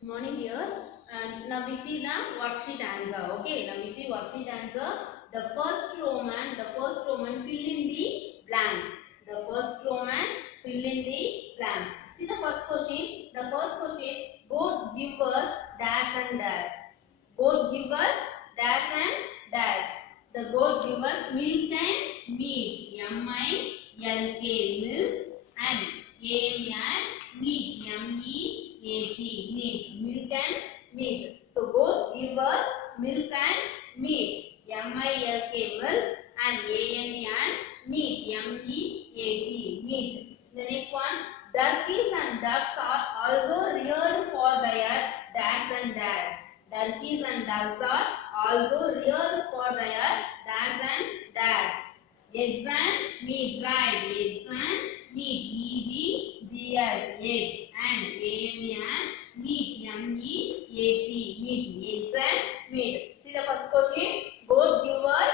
Morning dears. And now we see the worksheet answer. Okay, now we see worksheet answer. The first Roman fill in the blanks. The first Roman fill in the blanks. See the first question. The first question. Both give us dash and dash. Both give us dash and dash. The goat give us milk and meat. M-I-L-K milk and A-M-E meat. M-E-A-T meat. Milk and meat. So goat give us milk and meat. M-I-L-K milk and A-M-E and meat. M-E-A-T meat. The next one. Turkeys and ducks are also reared for their dash and dash. Turkeys and ducks are also reared for their dash and dash. Eggs and meat, right? Eggs and meat. E-G-G-S. Eggs and A-M-E and meat. M-E-A-T meat. Eggs and meat. See the first question. Both give us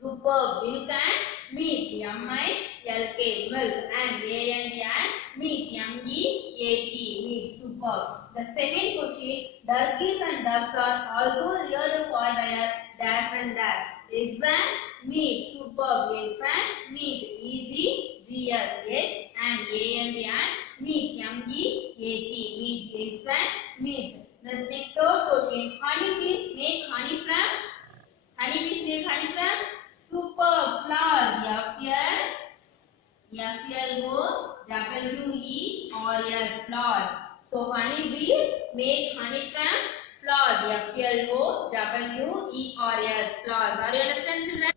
superb milk and meat. M-I-L-K milk and A-N-D and meat. M-E-A-T meat. Superb. The second question. Turkeys and ducks are also reared for their dash and dash. Eggs and meat. Superb. Eggs and meat. E-G-G-S. Eggs and A-N-D and meat. M-E-A-T meat. Eggs and meat. The next third question. Honeybees make honey from superb flower. F-L-O-W-E-R-S flowers. So honeybees make honey from flowers. F-L-O-W-E-R-S flowers. Are you understand, children?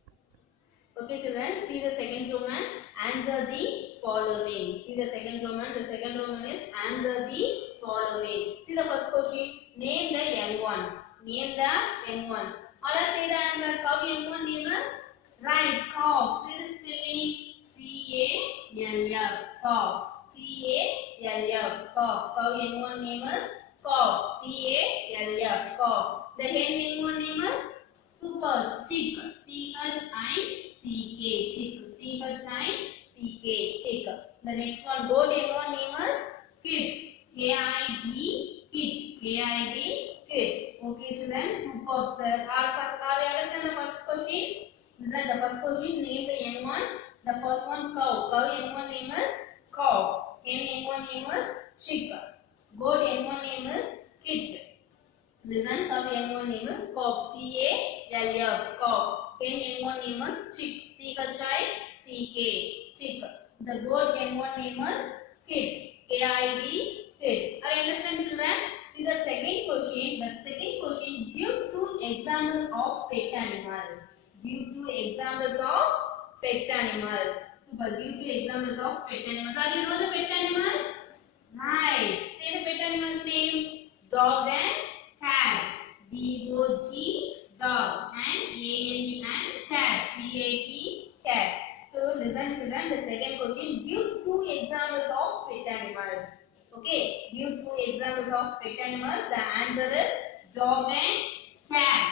Okay, children. See the second Roman. Answer the following. See the second Roman. The second Roman is answer the following. See the first question. Name the young ones. Name the young ones. All are say the answer. Cow young one name is right. Cow. See the spelling. C-A-L-F. Cow. C-A-L-F. Cow. Cow young one name is cow. C-A-L-F. Cow. The hen young one name is super. Chick. C-H-I-C-K. Chick. C-H-I-C-K. Chick. The next one. Goat young one name is kid. K-I-D. Kid. K-I-D. Kid. Okay, children. Superb, sir. Are you understand the first question? Listen, the first question. Name the young one. The first one, cow. Cow young one name is cow. Hen young one name is chick. Goat young one name is kid. Listen, cow young one name is cow. C-A-L-F. Cow. Hen young one name is chick. C-H-I-C-K. Chick. The goat young one name is kid. K-I-D. Kid. Are you understand, children? See the second question. The second question. Give two examples of pet animals. Give two examples of pet animals. Super. Give two examples of pet animals. Are you know the pet animals? Right. Say the pet animals name. Dog and cat. D-O-G. Dog and A-N-D and cat. C-A-T. Cat. So listen, children. The second question. Give two examples of pet animals. Okay. Give two examples of pet animals. The answer is dog and cat.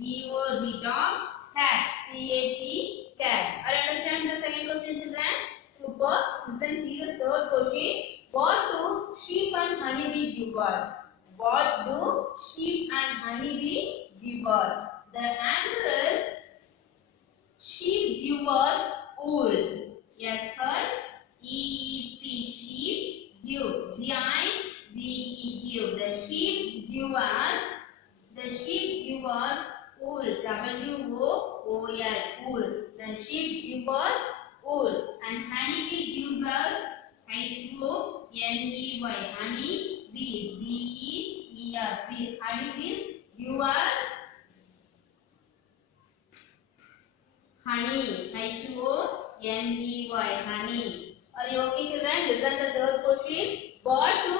D-O-G. Dog. Cat. C-A-T. Cat. Are you understand the second question, children? Super. Listen, see the third question. What do sheep and honeybee give us? What do sheep and honeybee give us? The answer is sheep give us wool. S-H-E-E-P. Sheep give. G-I-V-E give. The sheep give us wool. W-O-O-L. Wool. The sheep give us wool. And honeybee gives us H-O-N-E-Y. Honey bees. B-E-E-S. Bees. Honeybees give us honey. H-O-N-E-Y. Honey. Are you okay, children? Listen the third question. What do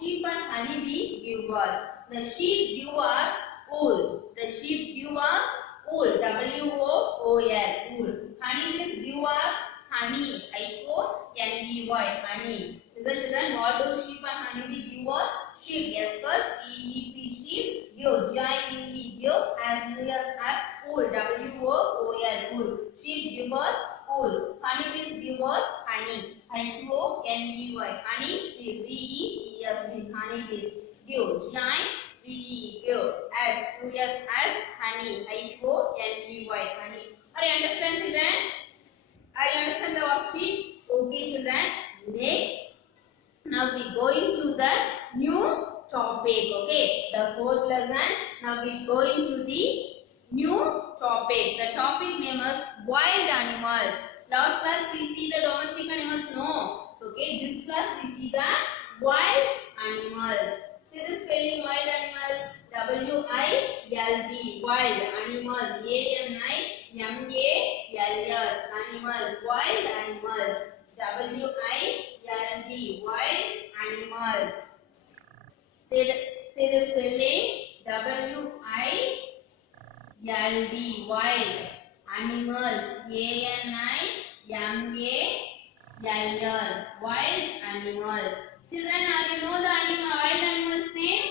sheep and honeybee give us? The sheep give us wool. The sheep give us wool. W-O-O-L. Wool. Honeybees give us honey. H-O-N-E-Y. Honey. Listen, children. What do sheep and honeybee give us? Sheep. S-H-E-E-P. Sheep give. G-I-V-E give. As well as wool. W-O-O-L. Wool. Sheep give us wool. Honeybees give us honey. H-O-N-E-Y. Honey is B-E-E H-O-N-E-Y, means honey bees. Give, G-I-V-E, give. S, U-S, as honey, H-O-N-E-Y, honey. Are you understand, children? Are you understand the worksheet? Okay, children. Next, now we going to the new topic. Okay, the fourth lesson. Now we going to the new topic. The topic name is wild animals. Last class we see the domestic animals. No. Okay, this class we see the wild animals. See the spelling wild animals. W-I-L-D. Wild animals. A-N-I-M-A-L-S. Animals. Wild animals. W-I-L-D. Wild animals. Say the spelling. W-I-L-D. Wild animals. A-N-I-M-A-L-S. Wild animals. Children, are you know the wild animals name?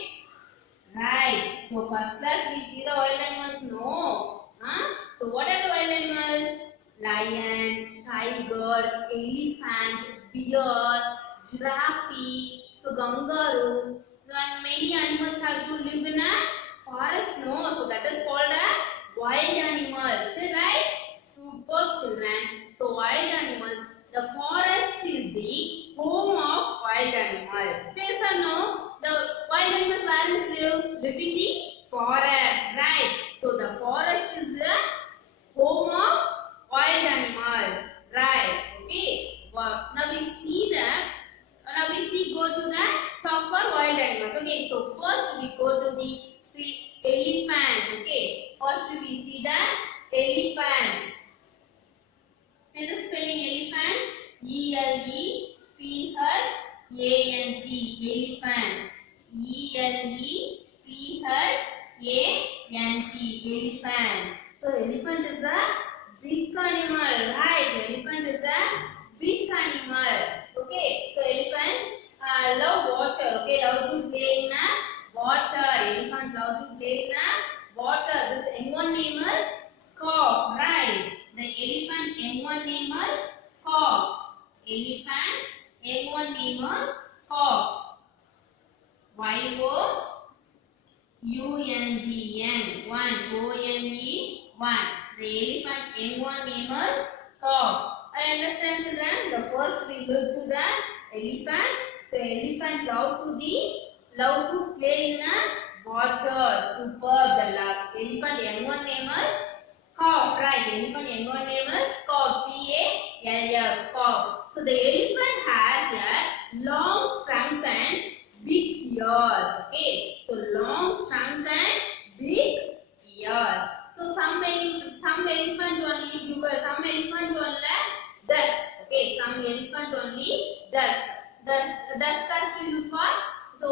Right. So first class we see the wild animals. No. Huh? So what are the wild animals? Lion, tiger, elephant, bear, giraffe, so kangaroo. And many animals have to live in a forest. No. So that is called a wild animals. Right? Super, children. So wild animals. The forest is the home of wild animals. Yes or no? The wild animals where live in the forest, right? So the forest is the home of wild animals, right? Okay. Now we go to the top for wild animals. Okay. So first we go to the elephant. Okay. First we see the elephant. See the spelling elephant. E-L-E-P-H-A-N-T. Elephant. E-L-E-P-H-A-N-T. Elephant. So elephant is a big animal, right? Elephant is a big animal. Okay. So elephant love water. Okay. Love to play in the water. Elephant love to play in the water. This N1 name is cough, right? The elephant N1 name is cough. Elephant N1 name is cough. Y-O-U-N-G-N 1 O-N-E 1. The elephant N1 name is cough. I understand, children. The first we look to the elephant. So elephant love to play in the water. Superb. The elephant N1 name is cough, right? Elephant N1 name is cough. C-A-L-F, cough. So the elephant has a long trunk and big ears. Okay. So long trunk and big ears. So some elephant only give some elephant only dust. Okay. Some elephant only dust. Dust has to use for so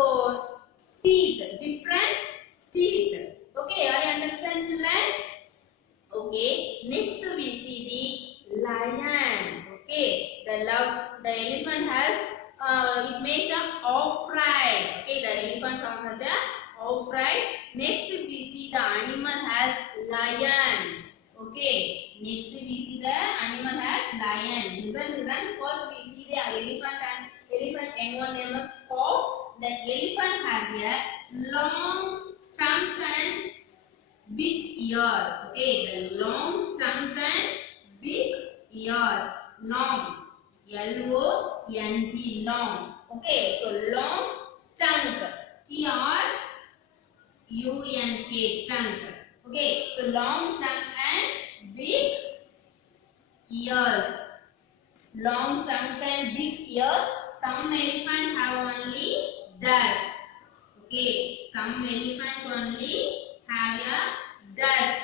teeth, different teeth. Okay. Are you understand, children? Okay, next we see the lion. Okay, the elephant has it makes a off-ride. Okay, the elephant sound has a off-ride. Next we see the animal has lion. Okay, next we see the animal has lion. Listen, children. First we see the elephant N1 name is cough. The elephant has a long trunk and big ears. Okay, the long trunk and big ears. Long. L-O-N-G. Long. Okay, so long trunk. T-R-U-N-K. Trunk. Okay, so long trunk and big ears. Long trunk and big ears. Some elephant have only dust. Okay, some elephant only have a dust.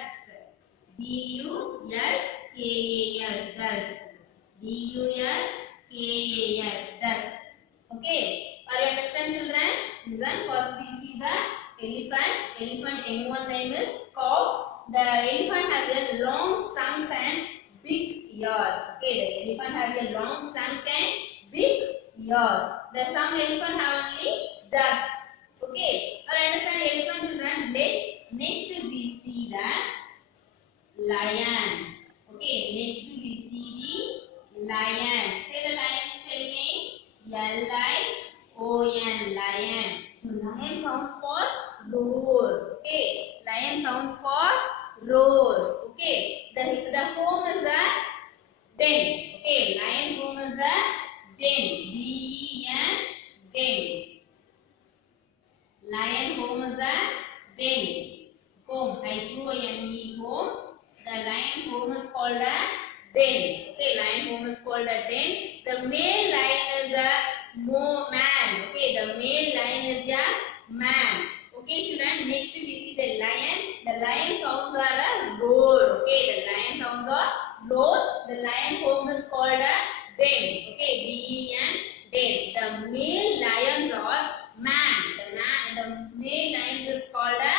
D-U-S-K-A-S. Dust. D-U-S-K-A-S. Dust. Okay. Are you understand, children? Listen. First we see the elephant. Elephant N1 name is cough. The elephant has a long trunk and big ears. Okay. The elephant has a long trunk and big ears. The some elephant have only dust. Okay. Are you understand, elephant, children? Next we see the lion. Okay, next we see the lion. Say the lion spelling L-I-O-N. lion. So lion sounds for roar. Okay, lion sounds for roar. Okay, the home is a den. Okay, lion home is a den. D-E-N, den. Lion home is a den. Home, H-O-M-E, home. The lion home is called a den. Okay, lion home is called a den. The male lion is a man. Okay, the male lion is a man. Okay, children. Next we see the lion. The lion sounds are a roar. Okay, the lion sounds are roar. The lion home is called a den. Okay, D-E-N, den. The male lions are man. The male lion is called a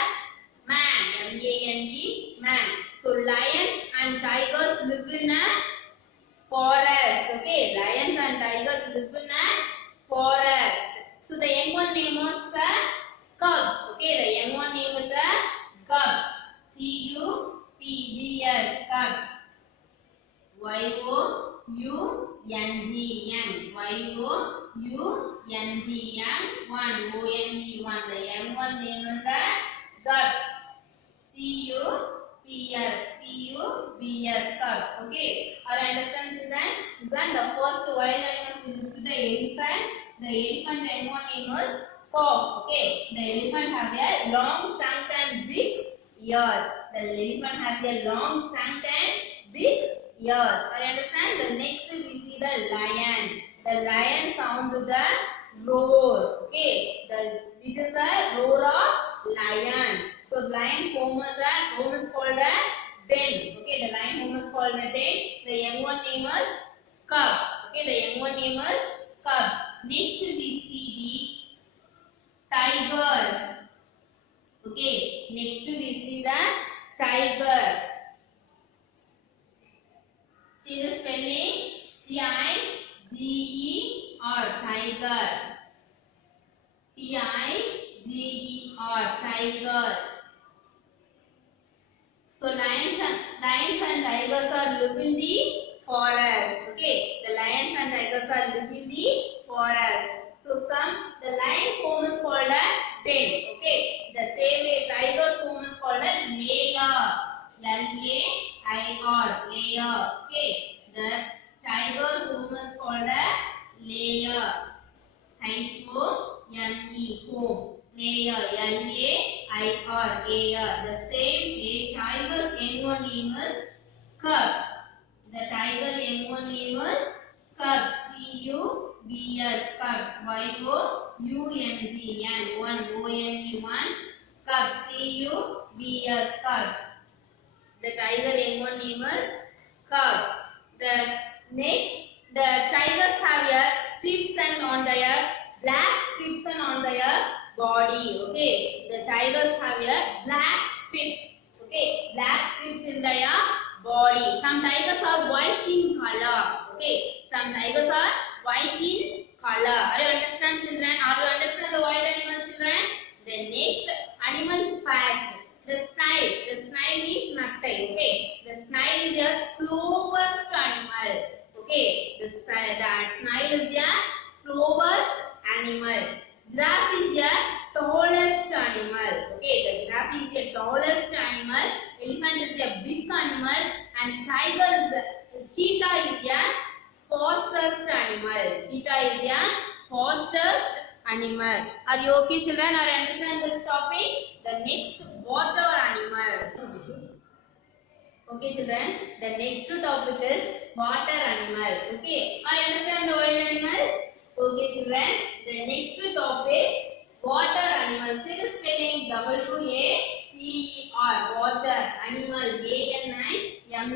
man. M-A-N-D, man. So lions and tigers live in a forest. Okay, lions and tigers live in a forest. So the young one name was a cubs. Okay, the young one name is a cubs. C-U-P-B-S, cubs. Y-O-U-N-G-N. Y-O-U-N-G-N. One. O-N-E-1. The young one name is a cubs. C-U-P-S. C-U-B-S, cubs. Okay, are you understand children? Then the first wild animal will be the elephant. The elephant young one name is calf. Okay, the elephant have a long trunk and big ears. The elephant has a long trunk and big ears. Are you understand? The next we see the lion. The lion sounds the roar. Okay, it is a roar of lion. So lion home is called a den. Okay, the lion home is called a den. The young one name is cub. Okay, the young one name is cub. Next we see the tigers. Okay, next we see the tiger. See the spelling? T-I-G-E-R, tiger. T-I-G-E-R, tiger. So lions and tigers are live in the forest. Okay, the lions and tigers are live in the forest. So the lion home is called a den. Okay, the same way tiger's home is called a lair. L-A-I-R, lair. Okay, the tiger's home is called a lair. H-O-M-E, home. Layer, L-A-I-R, layer. The same way tiger's young one name is cubs. The tiger young one name is cubs. C-U-B-S, cubs. Y-O-U-N-G-N, one. O-N-E-1, cubs. C-U-B-S, cubs. The tiger young one name is cubs. The tigers have a strips and on their black strips and on their body. Okay, the tigers have a black strips. Okay, black strips in their body. Some tigers are white in color. Okay, some tigers are white in color. Are you understand children? Are you understand the wild animal children? The next animal facts. The snail. The snail means nuttai. Okay, the snail is the slowest animal. Okay, that snail is the slowest animal. Giraffe is the tallest animal. Okay, the giraffe is the tallest animal. Elephant is the big animal, and cheetah is the fastest animal. Cheetah is the fastest animal. Are you okay, children? Are you understand this topic? The next, water animal. Okay, children. The next topic is water animal. Okay, are you understand the wild animals? Okay, children. The next topic, water animals. See the spelling? W-A-T-E-R, water animal. A-N-I-M-A-L-S,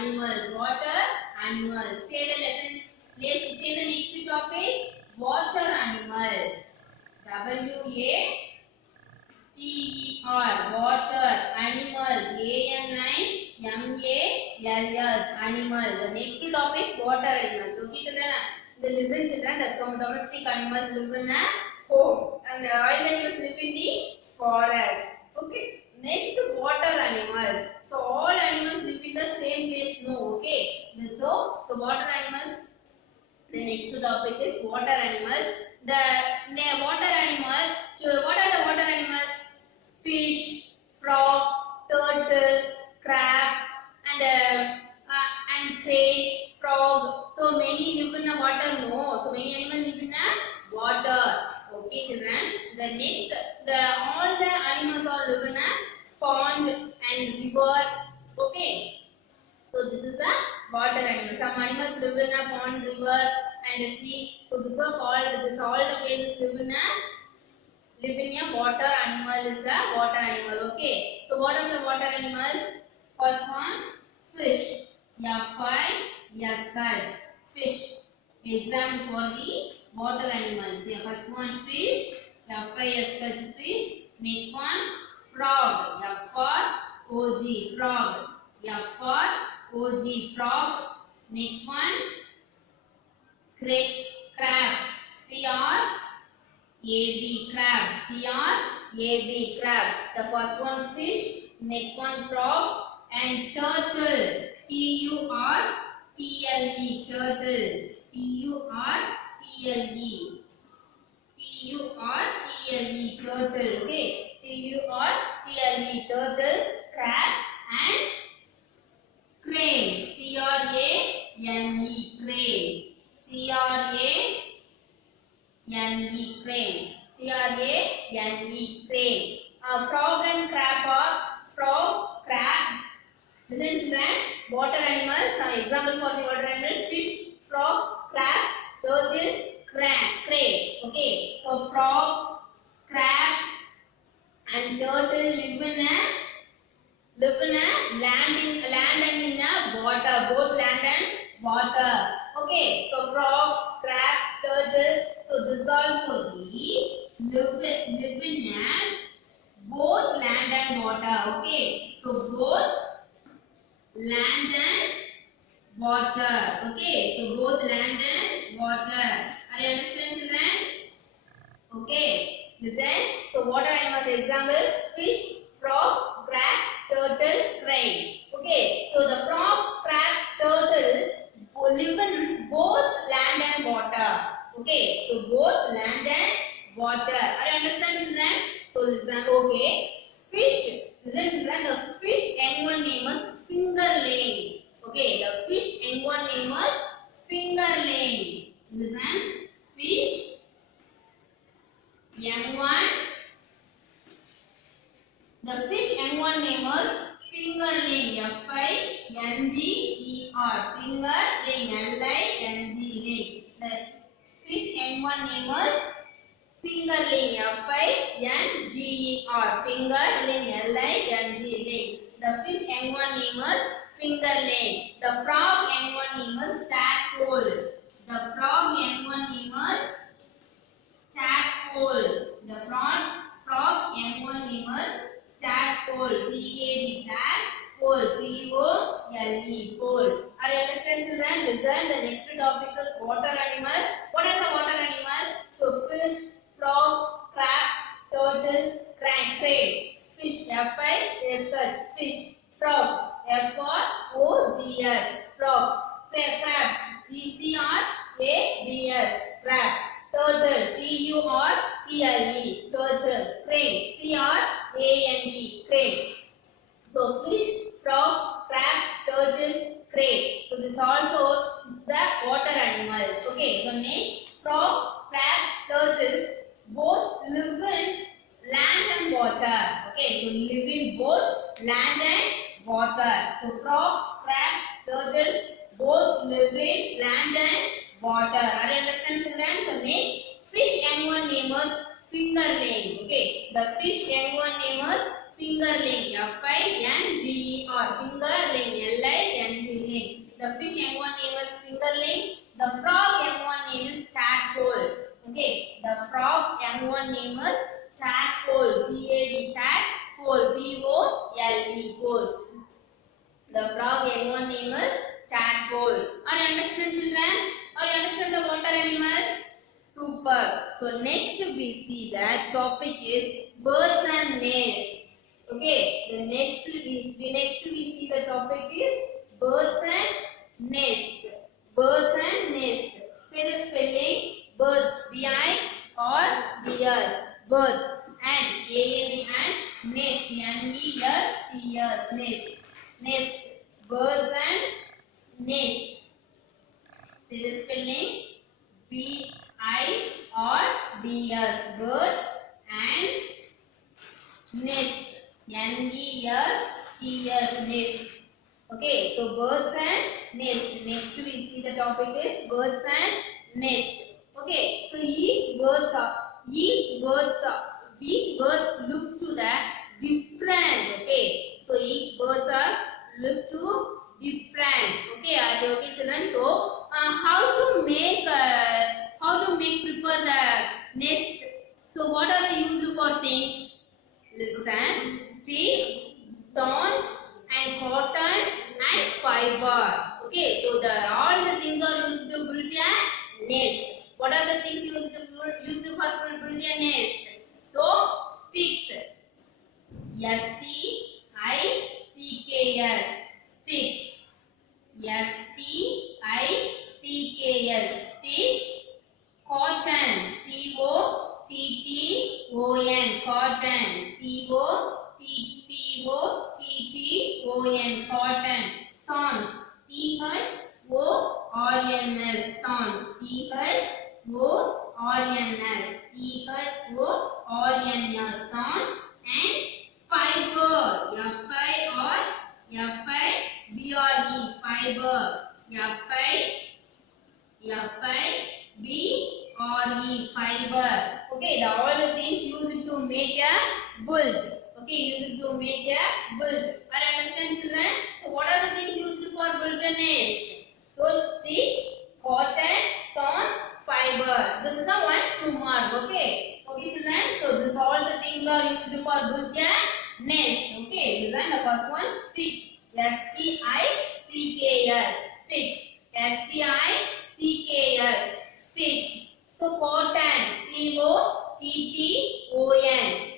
animals. Water animals. Say the lesson. Let's say the next topic, water animal. W-A-T-E-R, water animals. A-N-I-M-A-L-S, animals. The next topic, water animals. Okay, children. Listen, children. Some domestic animals live in a home, and the wild animals live in the forest. Okay. Next, water animals. So all animals live in the same place. No. Okay. So water animals. The next topic is water animals. water animal. So what are the water animals? Fish, frog, turtle, crab, and crane, frog. So many live in the water. No. So many animals live in the water. Okay, children. The next, all the animals are live in a pond and river. Okay. So this is a water animal. Some animals live in a pond, river, and a sea. So this are called. This all the places live in a water animal is a water animal. Okay. So what are the water animals? First one, fish. F-I-S-H. Fish. Example for the water animals. The first one, fish. F-I-S-H. Fish. Next one, frog. F-R-O-G. Frog. F-R-O-G. Frog. Next one, crab. C-R-A-B. Crab. C-R-A-B. Crab. The first one, fish. Next one, frog. And turtle. T-U-R-T-L-E. Turtle. T-U-R-T-L-E. T-U-R-T-L-E. Turtle. Okay. T-U-R-T-L-E. Turtle, crab, and crane. C-R-A-N-E. Crane. C-R-A-N-E. Crane. C-R-A-N-E. Crane. Frog and crab are frog, crab. Listen children, water animals. Some example for the water animals: fish, frog, crab, turtle, crane. Okay. So frogs, crabs, and turtle live in a land and in a water, both land and water. Okay. So frogs, crabs, turtle. So this also live in a both land and water. Okay. So both land and water. Okay. So both land and water. Are you understand children? Okay. Listen. So water animals example: fish, frogs, crabs, turtle, crane. Okay. So the frogs, crabs, turtle live in both land and water. Okay. So both land and water. Are you understand children? So listen. Okay. Fish. Listen children. The fish young one name is fingerling. Okay. The fish young one name is fingerling. Listen. Fish young one. The fish young one name is fingerling. F-I-N-G-E-R. Fingerling. L-I-N-G-ling. The fish young one name is fingerling. F-I-N-G-E-R. Fingerling. L-I-N-G-ling. The fish young one name is fingerling. The frog young one name is tadpole. The frog young one name is tadpole. The frog young one name is tadpole. T-A-D. Tadpole. P-O-L-E. Pole. Are you understand children? Listen. The next topic is water animal. What are the water animals? So fish, frog, crab, turtle, crane. Fish. F-I-S-H. Fish. Frog. F-R-O-G-S. Frog. Crab. C-R-A-B-S. Crab. Turtle. T-U-R-T-L-E. Turtle. Crane. C-R-A-N-E. Crane. So fish, frog, crab, turtle, crane. So this also the water animals. Okay. So next, frog, crab, turtle both live in land and water. Okay. So live in both land and water. So frogs, crabs, turtle both live in land and water. Are you understand children? So next, fish young one name is fingerling. Okay. The fish young one name is fingerling. F-I-N-G-E-R. Fingerling. L-I-N-G-ling. The fish young one name is fingerling. The frog young one name is tadpole. Okay. The frog young one name is tadpole. T-A-D. Tadpole. P-O-L-E. Pole. The frog young one name is tadpole. Are you understand children? Are you understand the water animal? Super. So next we see that topic is birds and nests. Okay. The next we see the topic is birds and nest. Birds and nest. Say the spelling. birds, B-I or deers, birds. And A-N-D and nest, N-E-S-T-S, nest, nest, birds and nest. See the spelling, B-I or deers, birds and nest, N-E-S-T-S, nest. Okay, so birds and nest. Next we see the topic is birds and nest. Okay, so each birds look to the different. Okay, so each birds are look to different. Okay, are you okay, children? So how to make prepare the nest? So what are they used for things? Listen, sticks, thorns, and cotton and fiber. Okay, so all the things are used to build a nest. What are the things used for build a nest? So sticks, S-T-I-C-K-S, sticks, S-T-I-C-K-S, sticks, cotton, C-O-T-T-O-N, cotton, C-O-T-T-O-N, cotton, thorns, T-H-O-R-N-S, thorns, T-H-O-R-N-S, T-H-O-R-N-S, thorns, and fiber, F-I-B-R-E, fiber, F-I-B-R-E, fiber. Okay, all the things used to make a build. Okay, used to make a build. Are you understand, children? So what are the things used for build a nest? So sticks, cotton, thorn, fiber. This is the 1, 2 mark. Okay, okay, children. So this all the things are used for build a nest. Okay, design the first one, sticks, S-T-I-C-K-S, sticks, S-T-I-C-K-S, sticks. So cotton, C-O-T-T-O-N,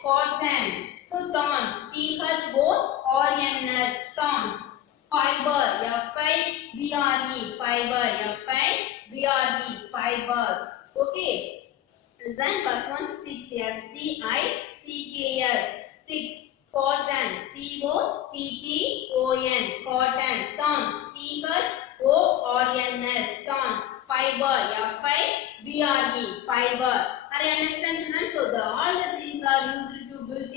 cotton. So thorns, T-H-O-R-N-S, thorns. Fiber, F-I-B-R-E, fiber, F-I-B-R-E, fiber. Okay. Then first one, sticks, S-T-I-C-K-S, sticks. Cotton, C-O-T-T-O-N, cotton. Thorns, T-H-O-R-N-S, thorns. Fiber, F-I-B-R-E, fiber. Are you understand, children? So all the things are used to build a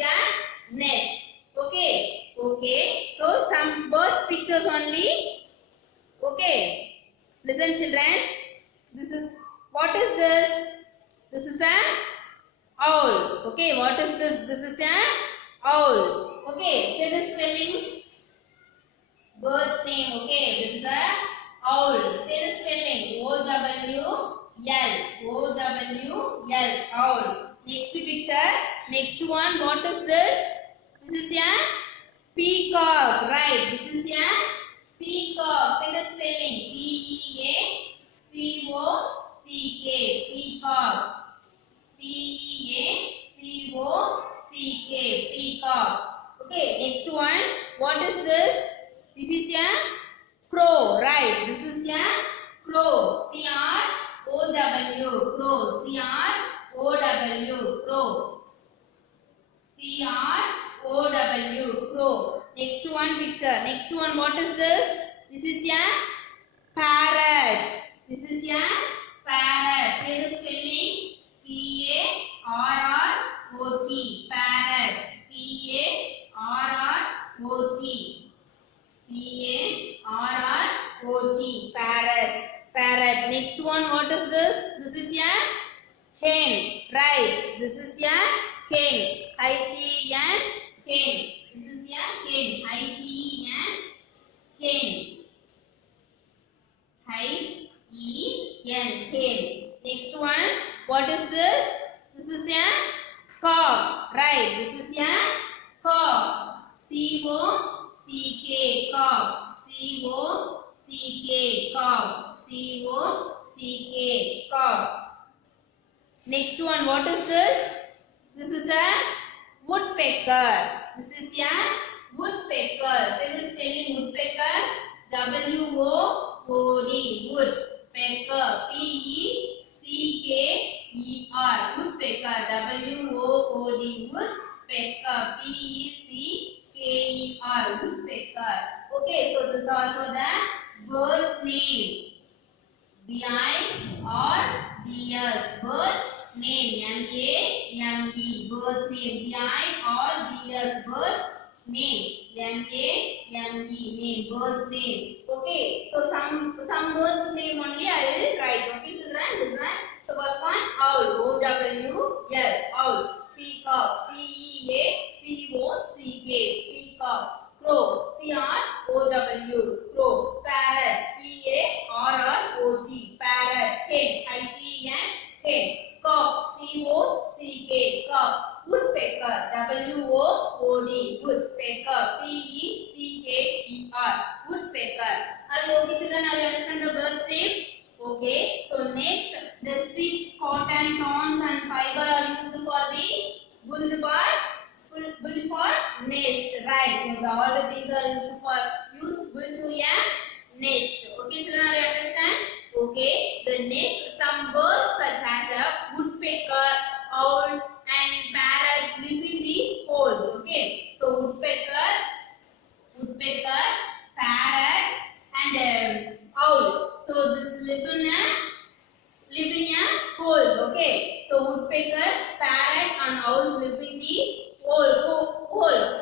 nest. Okay, okay. So some birds pictures only. Okay, listen, children. This is, what is this? This is an owl. Okay, what is this? This is an owl. Okay, say the spelling. Bird's name. Okay, this is a owl. Say the spelling. O-W-L. O-W-L. Owl. Next picture. Next one. What is this? This is a peacock. Right. This is a peacock. Say the spelling. P-E-A-C-O-C-K. Peacock. P-E-A-C-O-C-K. Peacock. Okay. Next one. What is this? This is a crow. Right. This is a crow. C-R-O-W. Crow. C-R-O-W. Crow. C-R-O-W. Crow. Next one picture. Next one. What is this? This is a parrot. This is a parrot. Say the spelling. P-A-R-R-O-T. Parrot. P-A-R-R-O-T. P-A-R-R-O-T. Parrot. Parrot. Next one. What is this? This is a hen. Right. This is a hen. H-E-N. Hen. This is a hen. H-E-N. Hen. H-E-N. Hen. Next one. What is this? This is a cock. Right. This is a cock. C-O-C-K. Cock. C-O-C-K. Cock. C-O-C-K. Cock. Next one. What is this? This is a woodpecker. This is a woodpecker. Say the spelling woodpecker. W-O-O-D. Woodpecker. P-E-C C-K-E-R, woodpecker. W-O-O-D, woodpecker. P-E-C-K-E-R, woodpecker. Okay, so this is also the bird's name. B-I-R-D-S, bird's name. M-A-M-E, bird's name. B-I-R-D-S, bird's name. M-A-M-E, name, bird's name. Okay, so some birds name only I will write. Okay, children, listen. So first one, owl. O-W-L, owl. Peacock. P-E-A-C-O-C-K, peacock. Crow. C-R-O-W, crow. Parrot. P-A-R-R-O-T, parrot. Hen. H-E-N, hen. Cock. C-O-C-K, cock. Woodpecker. W-O-O-D, woodpecker. P-E-C-K-E-R, woodpecker. Are you okay, children? Are you understand the bird's name? Okay. So next, the sticks, cotton, thorns, and fiber are used for the bull for nest. Right. So all the things are used for bull to a nest. Okay, children, are you understand? Okay. The next, some birds such as a woodpecker, owl, and parrot live in the holes. Okay. So woodpecker, parrot, and owl. So this live in a hole. Okay. So woodpecker, parrot, and owls live in the holes.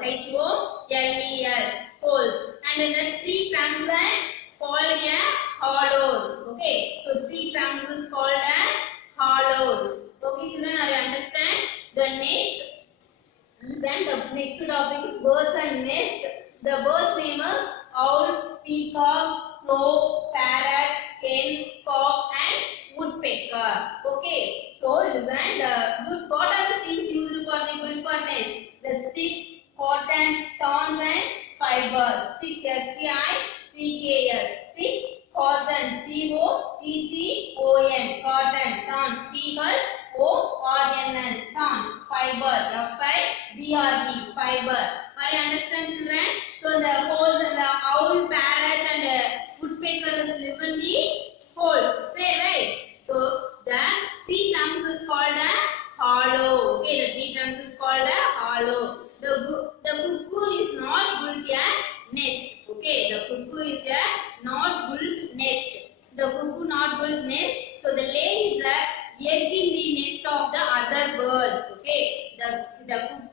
H-O-L-E-S, holes. And then the three trunks are called a hollows. Okay. So three trunks is called a hollows. Okay, children, are you understand? The next topic is birds and nest. The birds name is owl, peacock, crow, parrot, hen, cock, and woodpecker. Okay, so listen. What are the things used for the bull for nest? The sticks, cotton, thorns, and fiber. Sticks, S-T-I-C-K-S. Sticks, cotton, C-O-T-T-O-N, cotton. Thorns, T-H-O-R-N-S, thorns. Fiber, F-I-B-R-E, fiber. Are you understand, children? So the holes and the owl, parrot, and woodpecker is live in the hole. Say right. So the three trunks is called a hollow. Okay, the three trunks is called a hollow. The cuckoo is not built a nest. Okay, the cuckoo is a not built nest. The cuckoo not built nest. So the lay is the egg in the nest of the other birds. Okay, the cuckoo